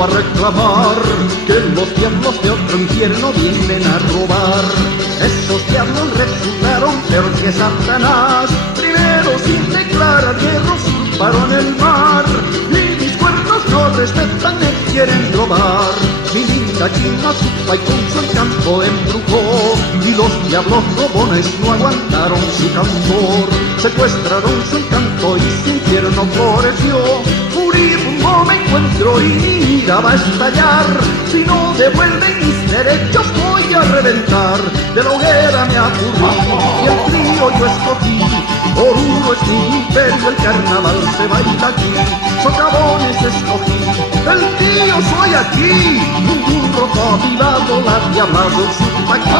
A reclamar que los diablos de otro infierno vienen a robar. Esos diablos resultaron peor que Satanás. Primero sin declarar guerra ocuparon el mar. Y mis cuernos no respetan, me quieren robar. Mi linda china supa y con su encanto embrujó. Y los diablos robones no aguantaron su tambor. Secuestraron su encanto y su infierno floreció. Furibundo me encuentro y mi ira va a estallar. Si no devuelven mis derechos voy a reventar. De la hoguera me aburrí y el trío yo escogí. Oruro es mi imperio, el carnaval se baila aquí. Socavones escogí, el tío soy aquí. Un roto a mi lado, la diabla dulce aquí.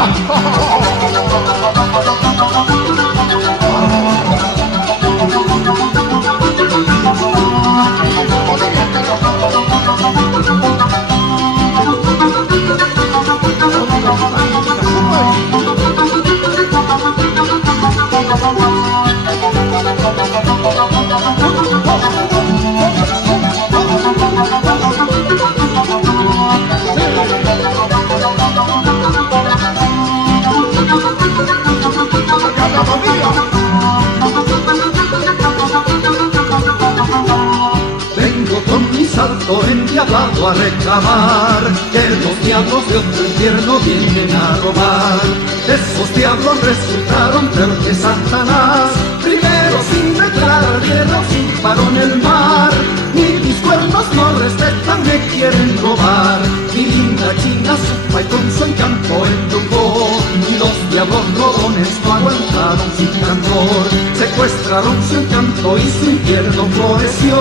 Vengo con mi salto endiablado a reclamar que los diablos de otro infierno vienen a robar. Esos diablos resultaron peor que Satanás. Primero sin declarar guerra ocuparon el mar. Mis cuernos no respetan, me quieren robar. Mi linda china supa y con su encanto embrujó. Y los diablos robones no aguantaron su candor. Secuestraron su encanto y su infierno floreció.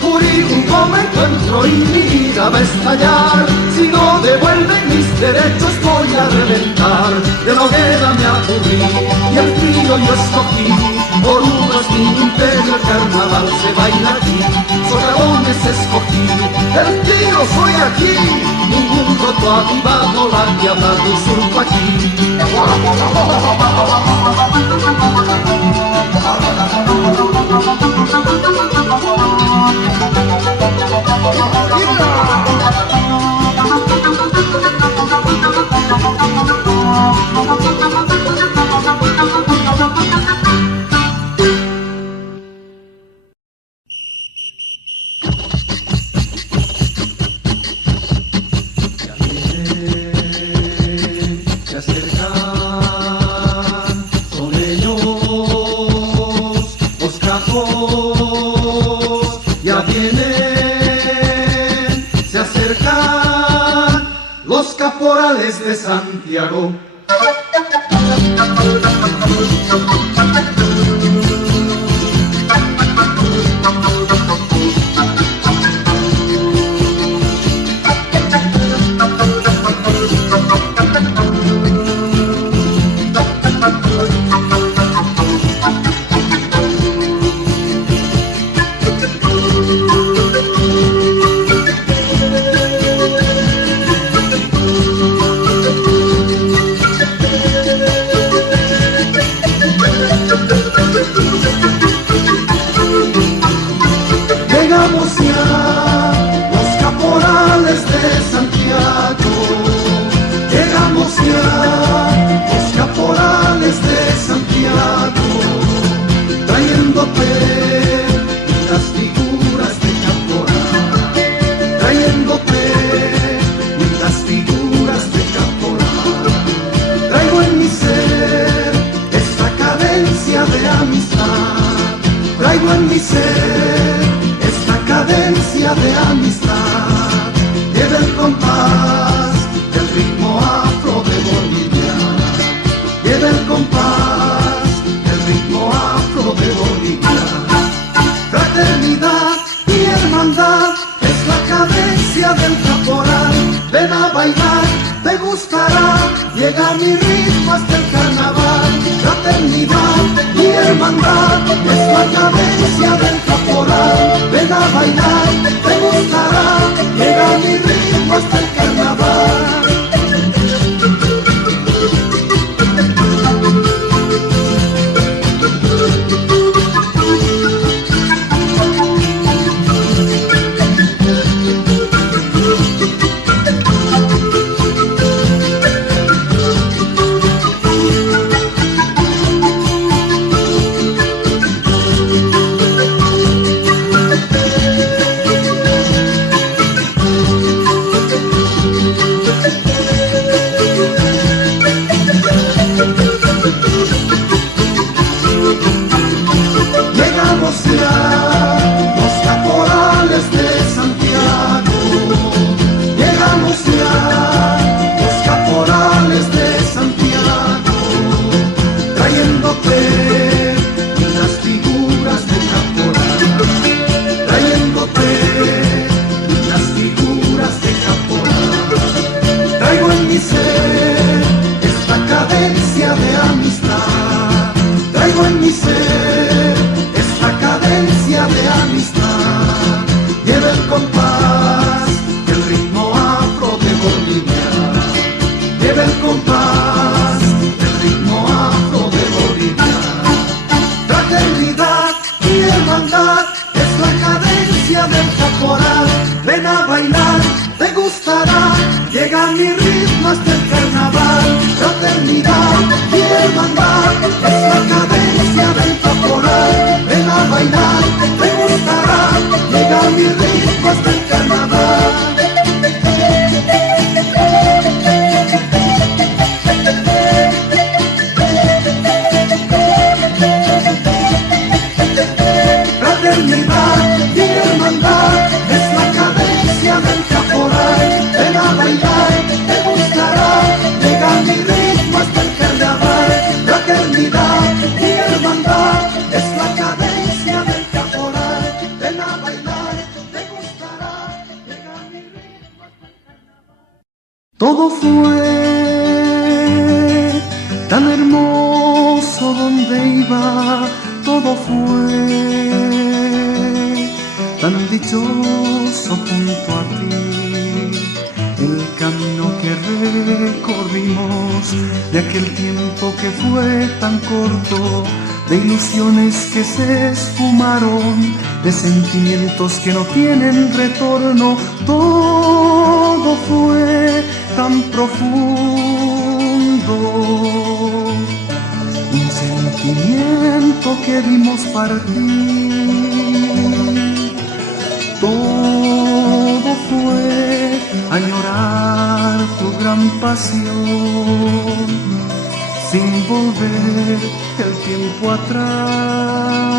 Furibundo me encuentro y mi vida va a estallar. Si no devuelven mis derechos voy a reventar. De la hoguera me aburrí y el trío yo escogí. Por uno es mi imperio, el carnaval se baila aquí. Socavones escogí, el trío soy aquí. Ningún roto avivado, la diabla de usurpa aquí. Caporales de Santiago. a bailar, te gustará, llega mi ritmo hasta el carnaval. Fraternidad y hermandad es la cadencia del caporal. Ven a bailar, te gustará, llega mi ritmo hasta el carnaval. Ven a bailar, te gustará, llega mi ritmo hasta el carnaval. Fraternidad y hermandad es la cadencia del caporal. Ven a bailar, te gustará, llega mi ritmo hasta el carnaval. Fraternidad y hermandad es la cadencia del caporal. Ven a bailar, te gustará, llega mi ritmo hasta el carnaval. Fraternidad y hermandad es la cadencia del caporal. Ven a bailar, te gustará, llega mi ritmo hasta el carnaval. Todo fue tan hermoso donde iba, todo fue tan dichoso junto a ti. El camino que recorrimos de aquel tiempo que fue tan corto, de ilusiones que se esfumaron, de sentimientos que no tienen retorno, todo fue tan profundo. Un sentimiento que vimos partir. Todo fue añorar tu gran pasión, sin volver el tiempo atrás.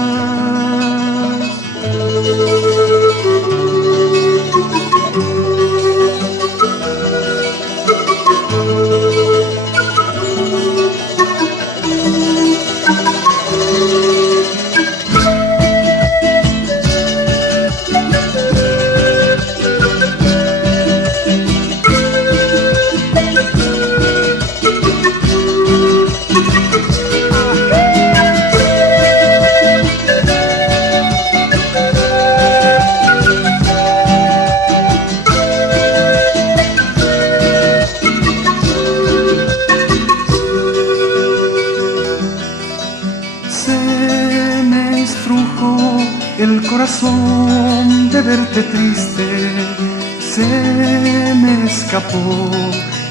El corazón de verte triste, se me escapó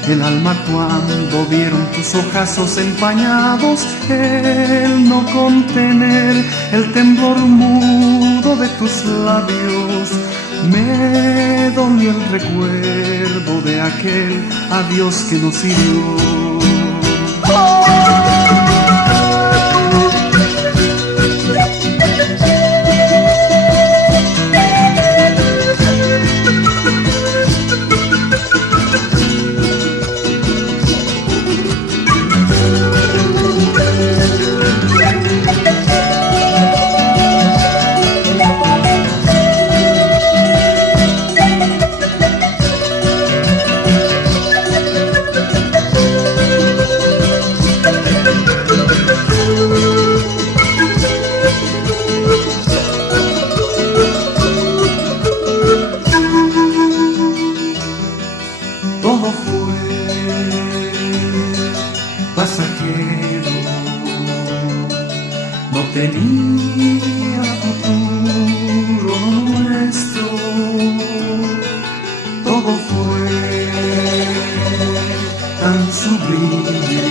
el alma cuando vieron tus ojazos empañados, el no contener el temblor mudo de tus labios. Me dolió el recuerdo de aquel adiós que nos hirió. fue pasajero, no tenía futuro nuestro, todo fue tan sublime,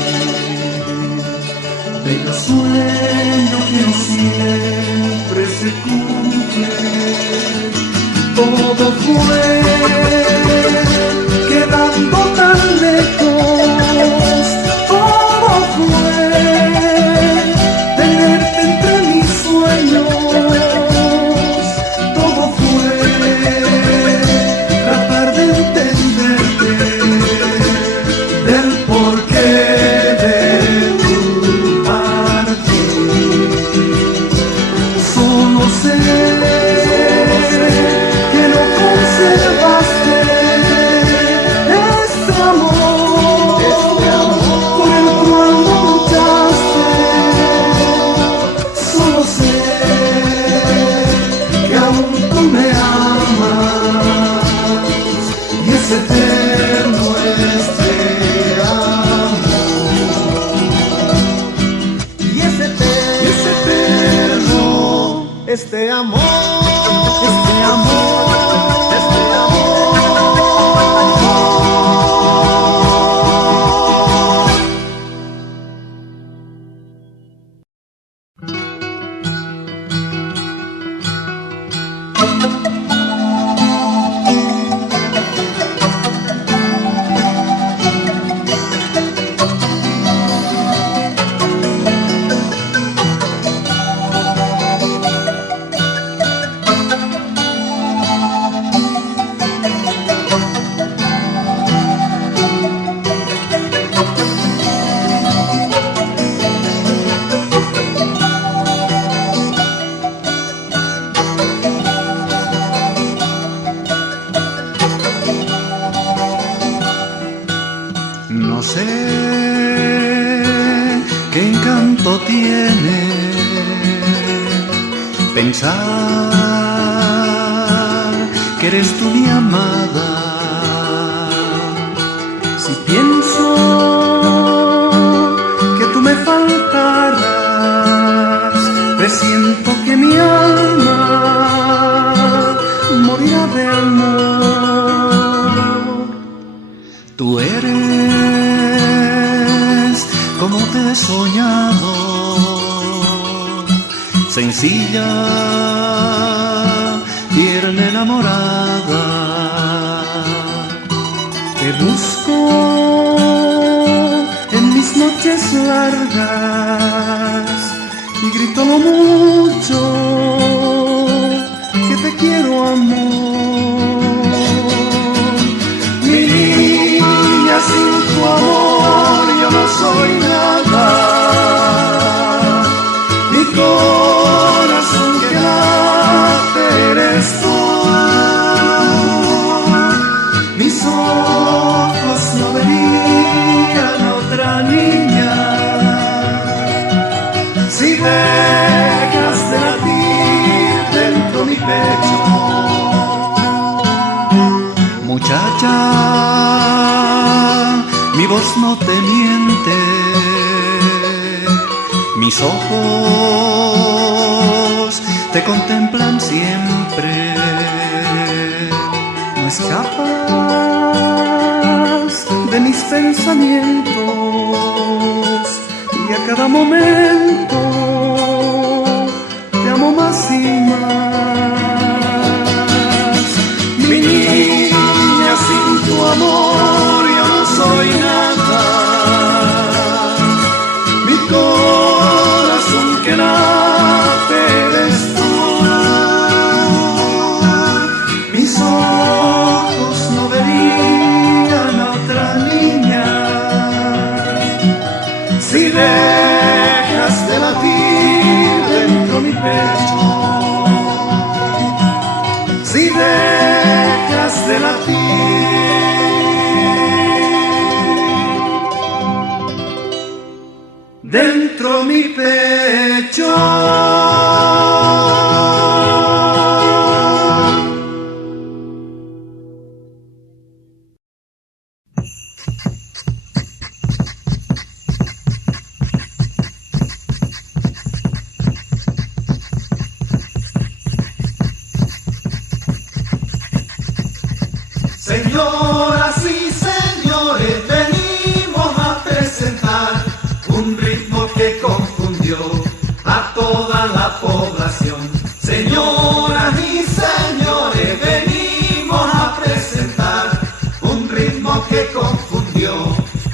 bello sueño que no siempre se cumple, todo fue quedando tan lejos, todo fue tenerte entre mis sueños, todo fue tratar de entenderte del porqué de tu partir. Solo sé que no conservaste este amor por el cual no luchaste. Solo sé que aún tú me amas y es eterno este amor. Y es eterno este amor. Este amor, este no sé qué encanto tiene pensar que eres tú mi amada. Si pienso que tú me faltarás, presiento que mi alma morirá de amor. Tú eres como te he soñado, sencilla, tierna, enamorada. Te busco en mis noches largas y grito lo mucho que te quiero, amor. Mi niña, sin tu amor yo no soy nada. Mi corazón que late eres tú. Mis ojos no verían a otra niña si dejas de latir dentro mi pecho. Muchacha, mi voz no te miente, mis ojos te contemplan siempre. No escapas de mis pensamientos y a cada momento te amo más y más. Mi niña, sin tu amor yo no soy nada. Mi corazón que late eres tú. Mis ojos no verían a otra niña si dejas de latir dentro mi pecho. Si dejas de latir dentro mi pecho.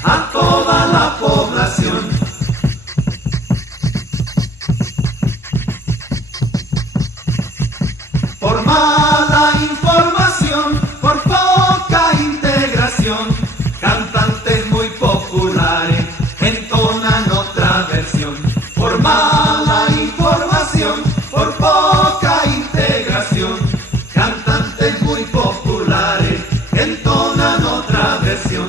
a toda la población. Por mala información, por poca integración, cantantes muy populares entonan otra versión. Por mala información, por poca integración, cantantes muy populares entonan otra versión.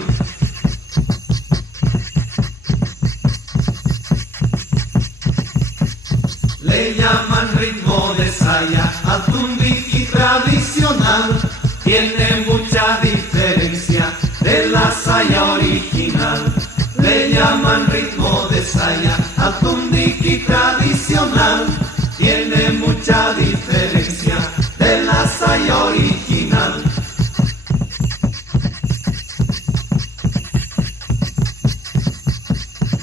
Le llaman ritmo de saya al tumbiki tradicional. Tiene mucha diferencia de la saya original. Le llaman ritmo de saya al tumbiki tradicional. Tiene mucha diferencia de la saya original.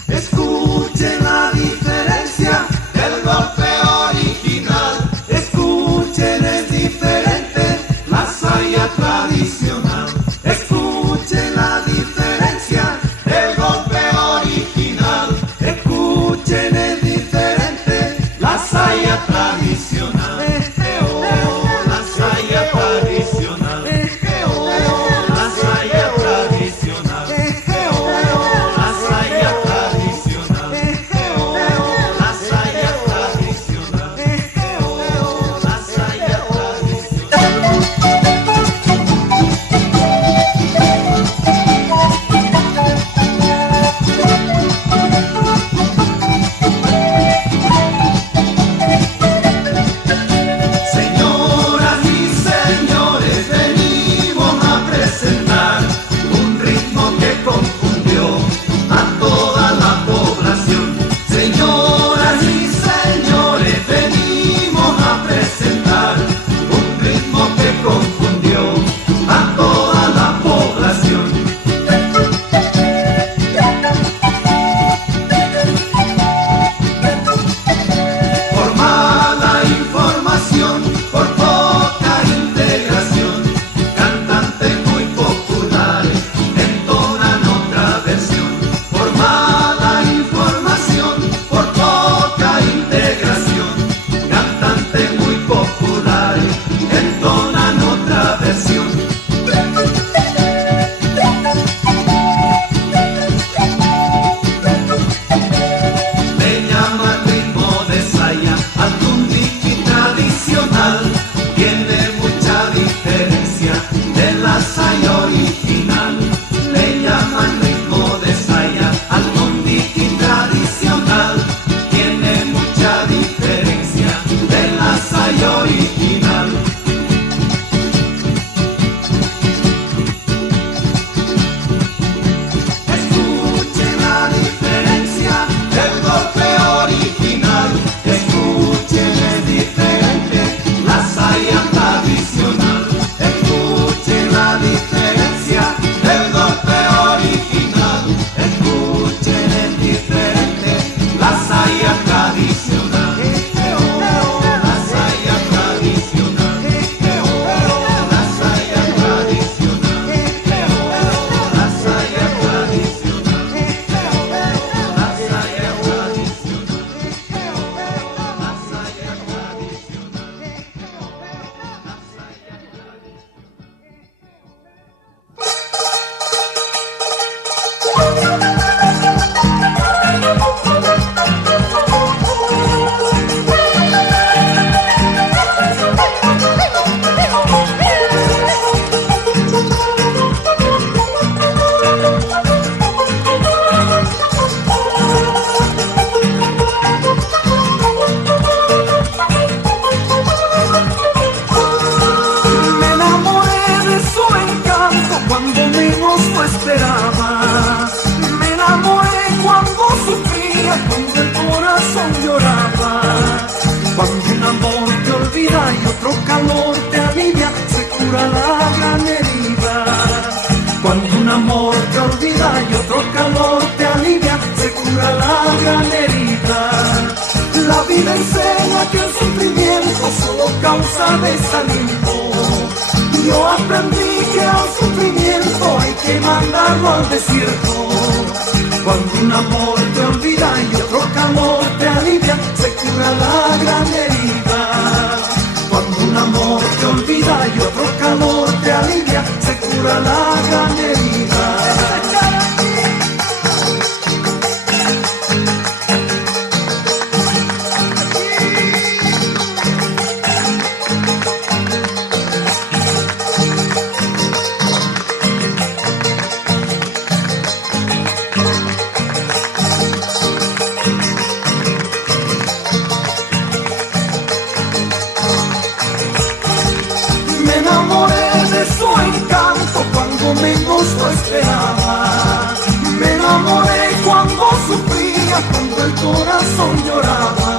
Escuchen la diferencia del golpe original. Escuchen, es diferente la saya tradicional. Escuchen la diferencia del golpe original. Escuchen, es diferente la saya tradicional. La saya tradicional. La saya tradicional. La saya tradicional. La saya tradicional. La saya Señoras y señores, venimos a presentar un ritmo que confundió a toda la población. Señoras y señores, venimos a presentar un ritmo que confundió a toda la población. Por mala información, por poca integración, cantantes muy populares entonan otra versión. Por mala información, por poca integración, cantantes muy populares entonan otra versión. Le llaman ritmo de saya al tumbiki tradicional. Tiene mucha diferencia de la saya original. Le llaman ritmo de saya al tumbiki tradicional. Tiene mucha diferencia de la saya original. Escuchen la diferencia del golpe original. Escuchen, es diferente la saya tradicional. Escuchen la diferencia del golpe original. Escuchen, es diferente la saya tradicional. La saya tradicional. La saya tradicional. La saya tradicional. La saya tradicional. La saya Me enamoré de su encanto cuando menos lo esperaba. Me enamoré cuando sufría, cuando el corazón lloraba. Cuando un amor te olvida y otro calor te alivia, se cura la gran herida. Cuando un amor te olvida y otro calor te alivia, se cura la gran herida. La vida enseña que el sufrimiento solo causa desaliento. Yo aprendí que al sufrimiento hay que mandarlo al desierto. Cuando un amor te olvida y otro calor te alivia, se cura la gran herida. Cuando un amor te olvida y otro calor te alivia, se cura la gran herida. Me enamoré cuando sufría, cuando el corazón lloraba.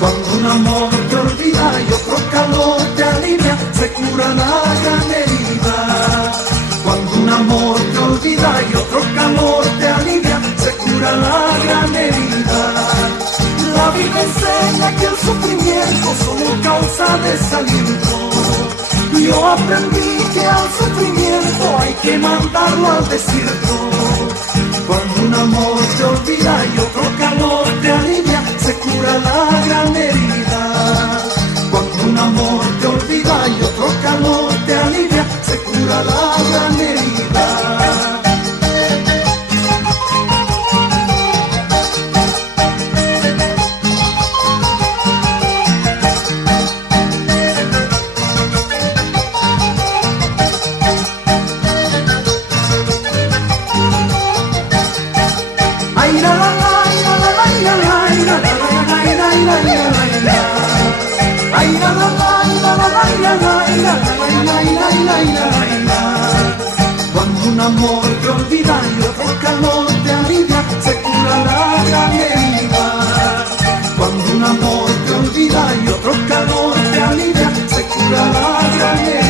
Cuando un amor te olvida y otro calor te alivia, se cura la gran herida. Cuando un amor te olvida y otro calor te alivia, se cura la gran herida. La vida enseña que el sufrimiento solo causa desaliento. Yo aprendí que al sufrimiento hay que mandarlo al desierto. Cuando un amor te olvida y otro calor te alivia, se cura la gran herida. Cuando un amor te olvida y otro calor te alivia, se cura la gran herida. Cuando un amor te olvida y otro calor te alivia, se cura la gran herida. Cuando un amor te olvida y otro calor te alivia, se cura la gran herida.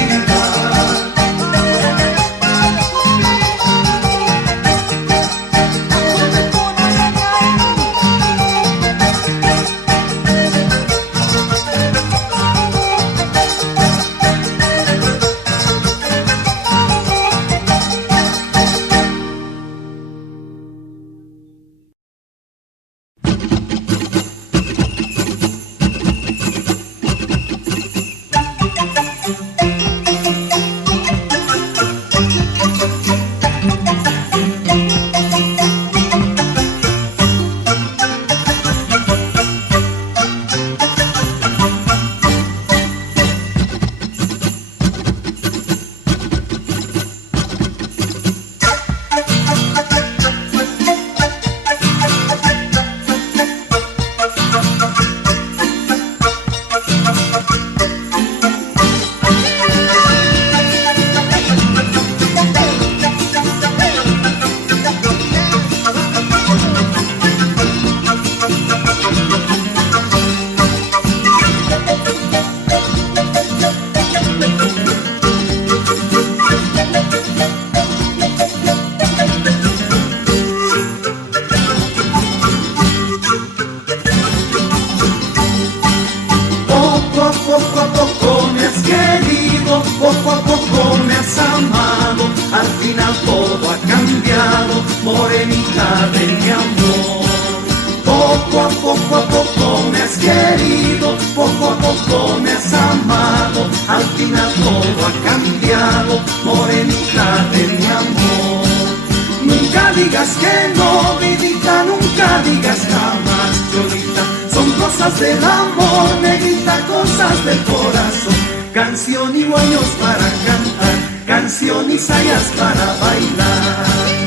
morenita de mi amor. Poco a poco me has querido, poco a poco me has amado, al final todo ha cambiado, morenita de mi amor. Nunca digas que no, vidita, nunca digas jamás, cholita, son cosas del amor, negrita, cosas del corazón. Canción y guayos para cantar, canción y sayas para bailar.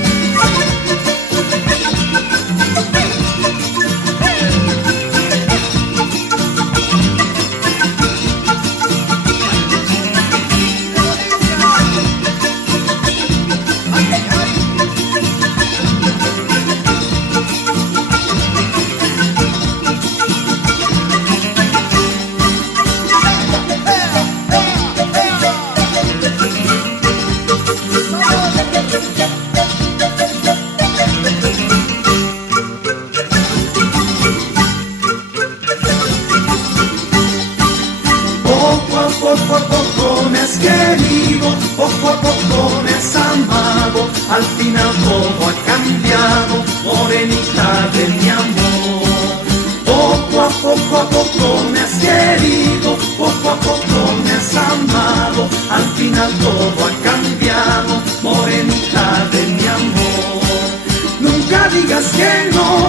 Poco a poco me has querido, poco a poco me has amado, al final todo ha cambiado,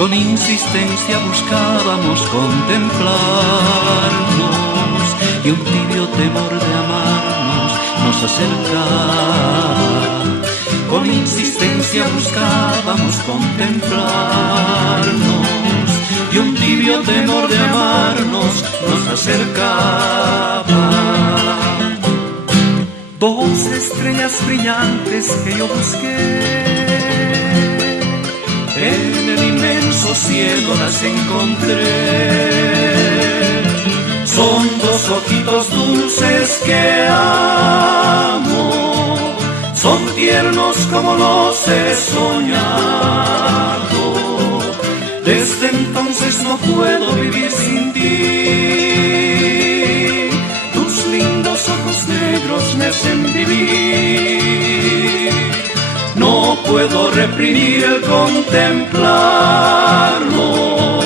Con insistencia buscábamos contemplarnos y un tibio temor de amarnos nos acercaba. Con insistencia buscábamos contemplarnos y un tibio temor de amarnos nos acercaba. Dos estrellas brillantes que yo busqué en el inmenso cielo las encontré. Son dos ojitos dulces que amo, son tiernos como los he soñado. Desde entonces no puedo vivir sin ti. Tus lindos ojos negros me hacen vivir. No puedo reprimir el contemplarlos,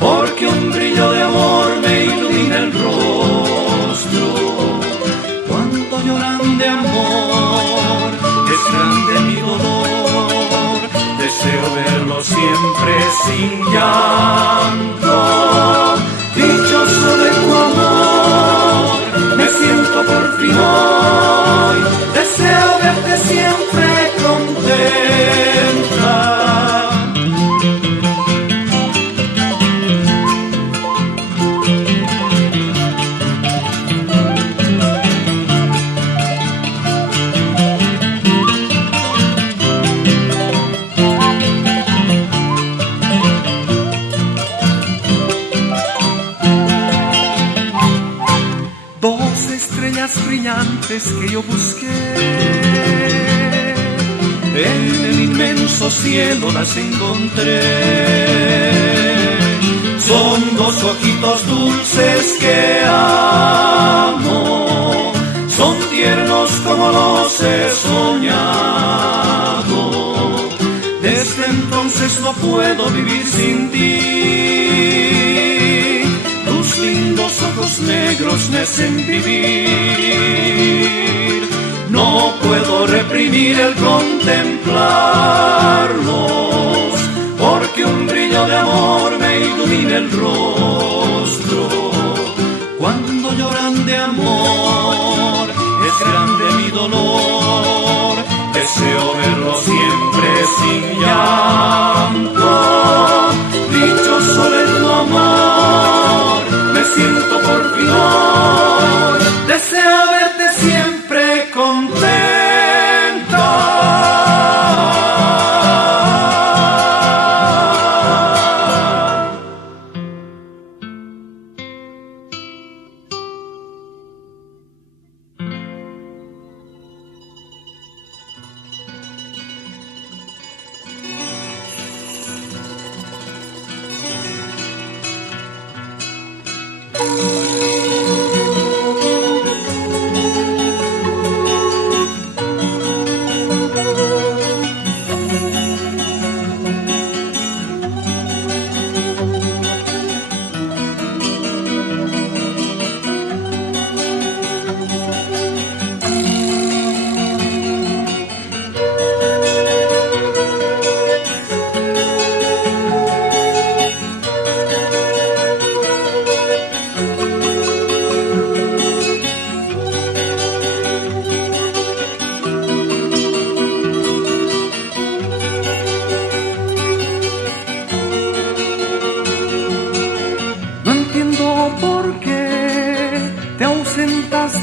porque un brillo de amor me ilumina el rostro. Cuando lloran de amor, es grande mi dolor. Deseo verlo siempre sin llanto. Dichoso de tu amor, me siento por fin hoy. Deseo verte siempre contenta. Dos estrellas brillantes que yo busqué en el inmenso cielo las encontré. Son dos ojitos dulces que amo, son tiernos como los he soñado. Desde entonces no puedo vivir sin ti. Tus lindos ojos negros me hacen vivir. No puedo reprimir el contemplarlos, porque un brillo de amor me ilumina el rostro. Cuando lloran de amor, es grande mi dolor. Deseo verlo siempre sin llanto. Dichoso de tu amor, me siento por fin hoy. Deseo verte siempre contenta.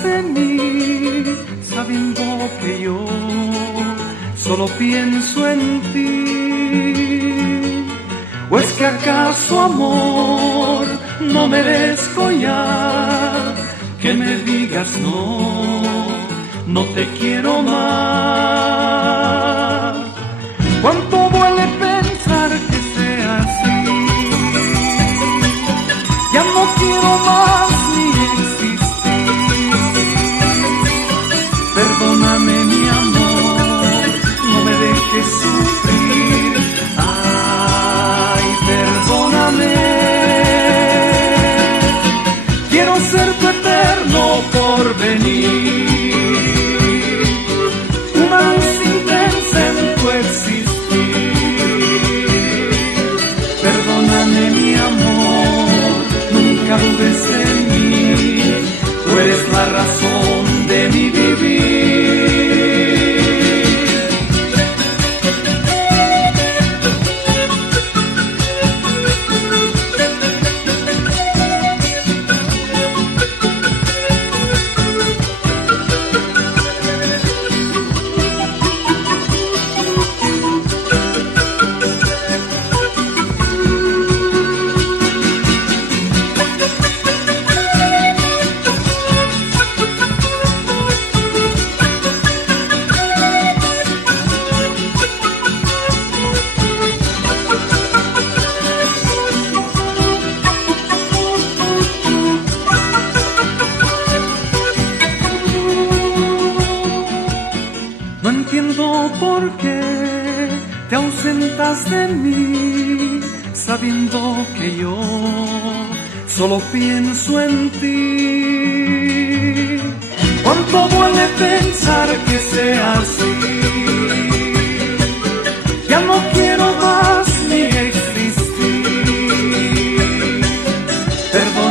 De mí, sabiendo que yo solo pienso en ti. ¿O es que acaso, amor, no merezco ya que me digas no te quiero más? ¿Cuánto duele pensar que sea así? Ya no quiero más ni existir. Perdóname mi amor, no me dejes sufrir. Ay, perdóname. Quiero ser tu eterno porvenir, una luz intensa en tu existir. sabiendo que yo solo pienso en ti. Cuánto duele pensar que sea así. Ya no quiero más ni existir. Perdón